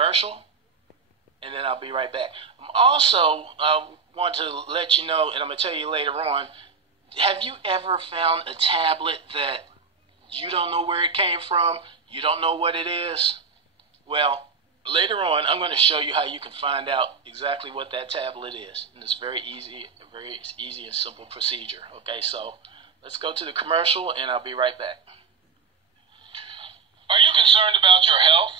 commercial, and then I'll be right back. I'm also want to let you know, and I'm going to tell you later on, have you ever found a tablet that you don't know where it came from? You don't know what it is? Well, later on, I'm going to show you how you can find out exactly what that tablet is. And it's very easy and simple procedure. Okay, so let's go to the commercial, and I'll be right back. Are you concerned about your health?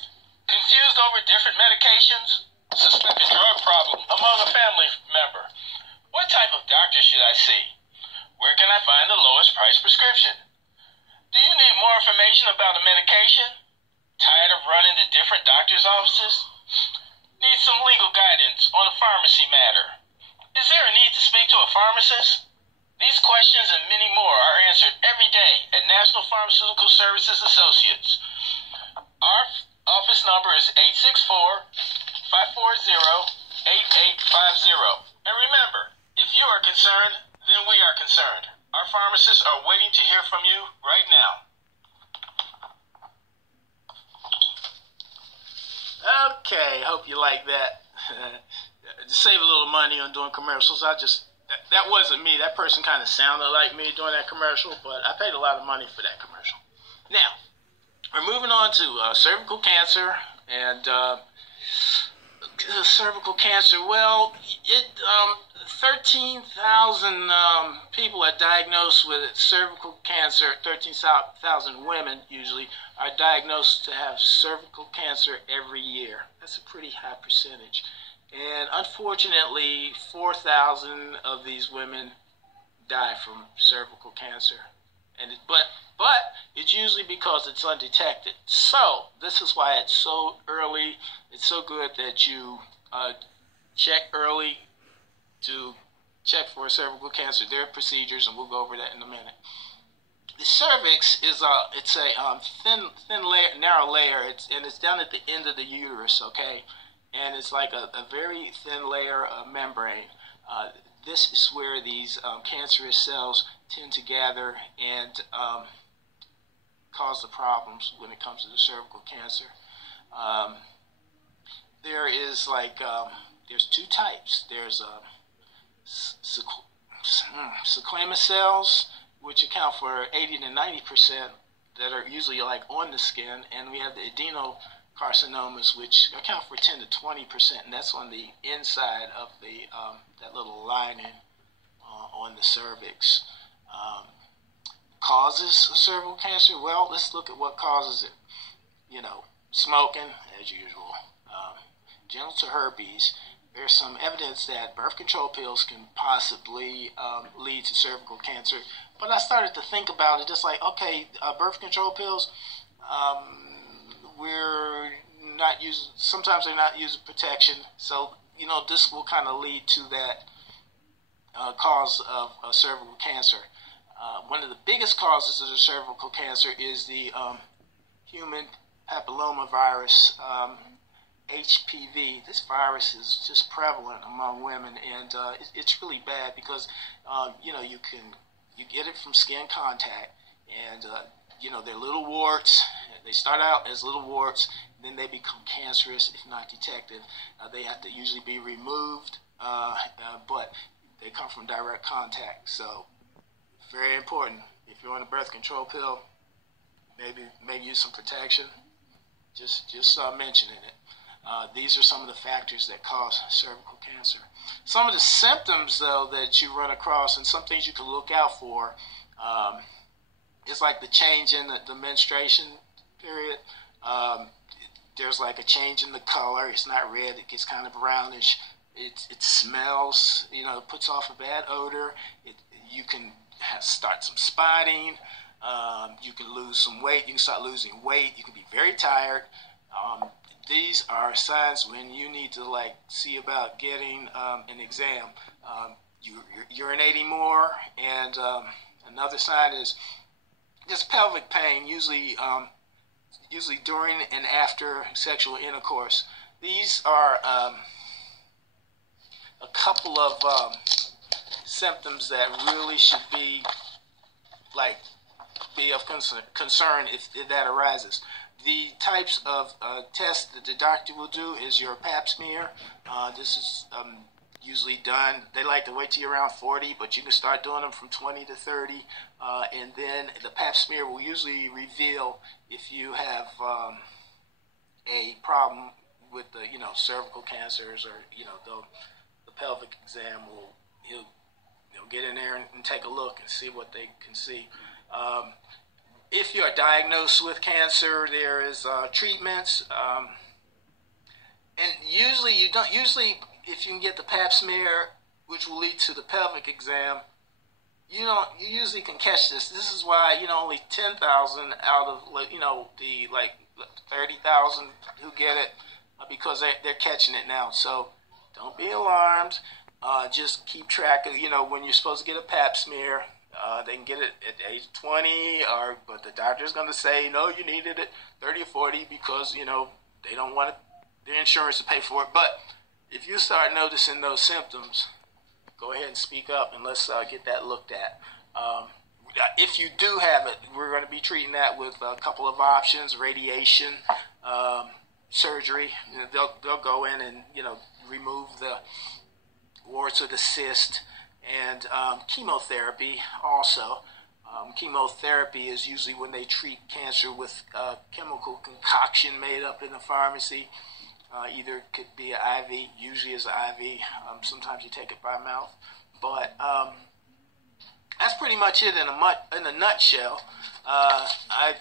Confused over different medications? Suspect a drug problem among a family member? What type of doctor should I see? Where can I find the lowest price prescription? Do you need more information about a medication? Tired of running to different doctor's offices? Need some legal guidance on a pharmacy matter? Is there a need to speak to a pharmacist? These questions and many more are answered every day at National Pharmaceutical Services Associates. Our office number is 864-540-8850. And remember, if you are concerned, then we are concerned. Our pharmacists are waiting to hear from you right now. Okay, hope you like that. To save a little money on doing commercials, that wasn't me. That person kind of sounded like me doing that commercial, but I paid a lot of money for that commercial. Now, we're moving on to cervical cancer, and cervical cancer. Well, 13,000 people are diagnosed with cervical cancer. 13,000 women usually are diagnosed to have cervical cancer every year. That's a pretty high percentage. And unfortunately, 4,000 of these women die from cervical cancer. But it's usually because it's undetected. So this is why it's so early. It's so good that you check early to check for cervical cancer. There are procedures, and we'll go over that in a minute. The cervix is it's a thin layer, narrow layer. It's down at the end of the uterus. Okay, and it's like a very thin layer of membrane. This is where these cancerous cells tend to gather and cause the problems when it comes to the cervical cancer. There is there's two types. There's squamous cells, which account for 80 to 90% that are usually on the skin, and we have the adenocarcinomas, which account for 10 to 20%, and that's on the inside of the that little lining on the cervix. Causes of cervical cancer? Well, let's look at what causes it. Smoking, as usual. Genital herpes. There's some evidence that birth control pills can possibly lead to cervical cancer. But I started to think about it, just like, okay, birth control pills, we're not using, sometimes they're not using protection. So, this will kind of lead to that cause of cervical cancer. One of the biggest causes of the cervical cancer is the human papillomavirus, HPV. This virus is just prevalent among women, and it's really bad because you get it from skin contact, and they're little warts. They start out as little warts, then they become cancerous if not detected. They have to usually be removed, but they come from direct contact. So very important. If you're on a birth control pill, maybe use some protection. Just mentioning it. These are some of the factors that cause cervical cancer. Some of the symptoms, though, that you run across, and some things you can look out for, is like the change in the menstruation period. There's like a change in the color. It's not red. It gets kind of brownish. It smells, it puts off a bad odor. You can start some spotting. You can lose some weight. You can start losing weight. You can be very tired. These are signs when you need to see about getting an exam. You're urinating more, and another sign is just pelvic pain, usually during and after sexual intercourse. These are a couple of symptoms that really should be of concern if that arises. The types of tests that the doctor will do is your pap smear. This is usually done. They like to wait till you're around 40, but you can start doing them from 20 to 30. And then the pap smear will usually reveal if you have a problem with the, cervical cancers, or, the pelvic exam will, he'll get in there and take a look and see what they can see. If you are diagnosed with cancer, there is treatments, and usually if you can get the pap smear, which will lead to the pelvic exam, you usually can catch this. This is why only 10,000 out of the 30,000 who get it, because they're catching it now. So don't be alarmed. Just keep track of when you're supposed to get a pap smear. They can get it at age 20, but the doctor's going to say, no, you needed it 30 or 40 because, they don't want their insurance to pay for it. But if you start noticing those symptoms, go ahead and speak up, and let's get that looked at. If you do have it, we're going to be treating that with a couple of options: radiation, surgery. They'll go in and remove the warts or the cyst, and chemotherapy also. Chemotherapy is usually when they treat cancer with chemical concoction made up in the pharmacy. Either it could be an IV, usually is an IV. Sometimes you take it by mouth. But that's pretty much it in a nutshell. I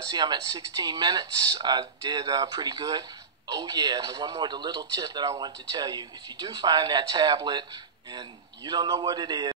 see I'm at 16 minutes. I did pretty good. Oh yeah, and the little tip that I wanted to tell you: if you do find that tablet and you don't know what it is,